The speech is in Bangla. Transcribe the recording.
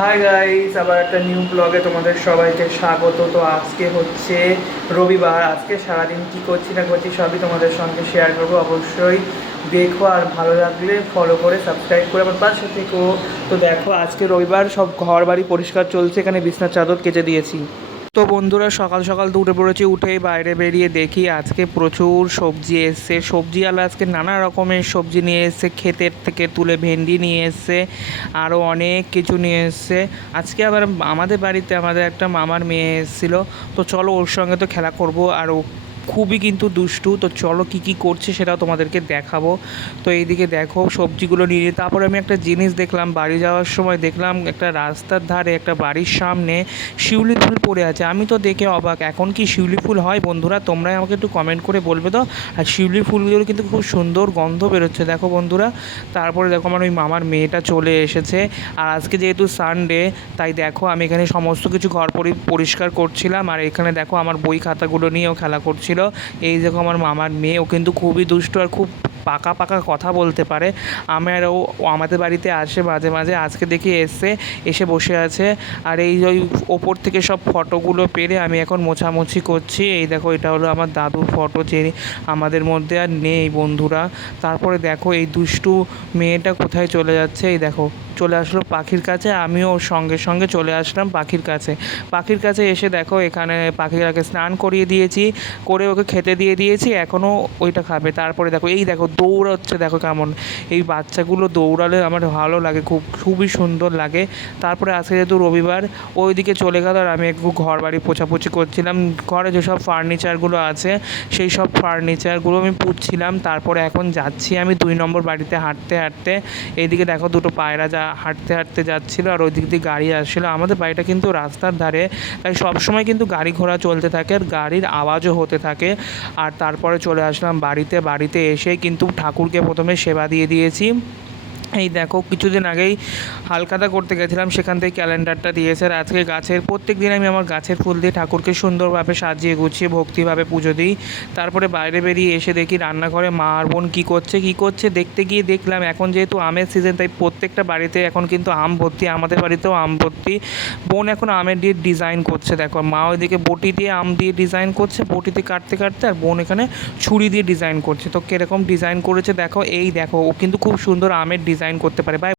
হাই গাইস, আবার একটা নিউ ব্লগে তোমাদের সবাইকে স্বাগত। তো আজকে হচ্ছে রবিবার। আজকে সারাদিন কী করছি না করছি সবই তোমাদের সঙ্গে শেয়ার করবো। অবশ্যই দেখো, আর ভালো লাগলে ফলো করে সাবস্ক্রাইব করে আমার পাশে থেকো। তো দেখো, আজকে রবিবার, সব ঘর বাড়ি পরিষ্কার চলছে। এখানে বিছনার চাদর কেচে দিয়েছি। তো বন্ধুরা, সকাল সকাল তো উঠে পড়েছি। উঠেই বাইরে বেরিয়ে দেখি আজকে প্রচুর সবজি এসছে। সবজিওয়ালা আজকে নানা রকমের সবজি নিয়ে এসছে, ক্ষেতের থেকে তুলে ভেন্ডি নিয়ে এসছে, আরও অনেক কিছু নিয়ে এসছে। আজকে আবার আমাদের বাড়িতে আমাদের একটা মামার মেয়ে এসেছিলো। তো চলো, ওর সঙ্গে তো খেলা করবো। আর ও খুবই কিন্তু দুষ্টু। তো চলো কী কী করছে সেটাও তোমাদেরকে দেখাবো। তো এইদিকে দেখো সবজিগুলো নিয়ে, তারপরে আমি একটা জিনিস দেখলাম বাড়ি যাওয়ার সময়। দেখলাম একটা রাস্তার ধারে একটা বাড়ির সামনে শিউলি ফুল পড়ে আছে। আমি তো দেখে অবাক, এখন কি শিউলি ফুল হয় বন্ধুরা? তোমরাই আমাকে একটু কমেন্ট করে বলবে তো। আর শিউলি ফুলগুলো কিন্তু খুব সুন্দর গন্ধ বেরোচ্ছে, দেখো বন্ধুরা। তারপরে দেখো আমার ওই মামার মেয়েটা চলে এসেছে। আর আজকে যেহেতু সানডে, তাই দেখো আমি এখানে সমস্ত কিছু ঘর পরিষ্কার করছিলাম। আর এখানে দেখো আমার বই খাতাগুলো নিয়েও খেলা করছিল। এই দেখো আমার মামার মেয়ে, ও কিন্তু খুবই দুষ্টু আর খুব পাকা পাকা কথা বলতে পারে। ও আমাদের বাড়িতে আসে মাঝে মাঝে। আজকে দেখি এসে বসে আছে। আর এই ওই ওপর থেকে সব ফটোগুলো পেরে আমি এখন মোছামুছি করছি। এই দেখো, এটা হলো আমার দাদুর ফটো, যে আমাদের মধ্যে আর নেই বন্ধুরা। তারপরে দেখো এই দুষ্টু মেয়েটা কোথায় চলে যাচ্ছে। এই দেখো চলে আসলো পাখির কাছে। আমিও ওর সঙ্গে সঙ্গে চলে আসলাম পাখির কাছে এসে দেখো এখানে পাখিটাকে স্নান করিয়ে দিয়েছি, করে ওকে খেতে দিয়ে দিয়েছি। এখনও ওইটা খাবে। তারপরে দেখো এই দেখো দৌড়াচ্ছে, দেখো কেমন। এই বাচ্চাগুলো দৌড়ালে আমার ভালো লাগে, খুবই সুন্দর লাগে। তারপরে আজকে যেহেতু রবিবার, ওইদিকে চলে গেল। আর আমি একটু ঘর বাড়ি পোছাপুছি করছিলাম। ঘরে যেসব ফার্নিচারগুলো আছে সেই সব ফার্নিচারগুলো আমি পুছছিলাম। তারপরে এখন যাচ্ছি আমি 2 নম্বর বাড়িতে হাঁটতে হাঁটতে। এইদিকে দেখো দুটো পায়রা হাঁটতে হাঁটতে যাচ্ছিলো, আর ওই দিক দিয়ে গাড়ি আসছিলো। আমাদের বাড়িটা কিন্তু রাস্তার ধারে, তাই সবসময় কিন্তু গাড়ি ঘোড়া চলতে থাকে আর গাড়ির আওয়াজও হতে থাকে। আর তারপরে চলে আসলাম বাড়িতে এসে কিন্তু ঠাকুরকে প্রথমে সেবা দিয়ে দিয়েছি। এই দেখো কিছুদিন আগেই হালখাতা করতে গেছিলাম, সেখান থেকে ক্যালেন্ডারটা দিয়েছে। আর আজকে প্রত্যেক দিন আমি আমার গাছের ফুল দিয়ে ঠাকুরকে সুন্দরভাবে সাজিয়ে গুছিয়ে ভক্তিভাবে পুজো দিই। তারপরে বাইরে বেরিয়ে এসে দেখি রান্নাঘরে মা আর বোন কী করছে দেখতে গিয়ে দেখলাম এখন যেহেতু আমের সিজন, তাই প্রত্যেকটা বাড়িতে এখন কিন্তু আম ভর্তি। আমাদের বাড়িতেও আম ভর্তি। বোন এখন আমের দিয়ে ডিজাইন করছে। দেখো মা ওইদিকে বটি দিয়ে আম দিয়ে ডিজাইন করছে, বটিতে কাটতে কাটতে, আর বোন এখানে ছুরি দিয়ে ডিজাইন করছে। তো কীরকম ডিজাইন করেছে দেখো। এই দেখো, ও কিন্তু খুব সুন্দর আমের ডিজাইন করতে পারে। বাই।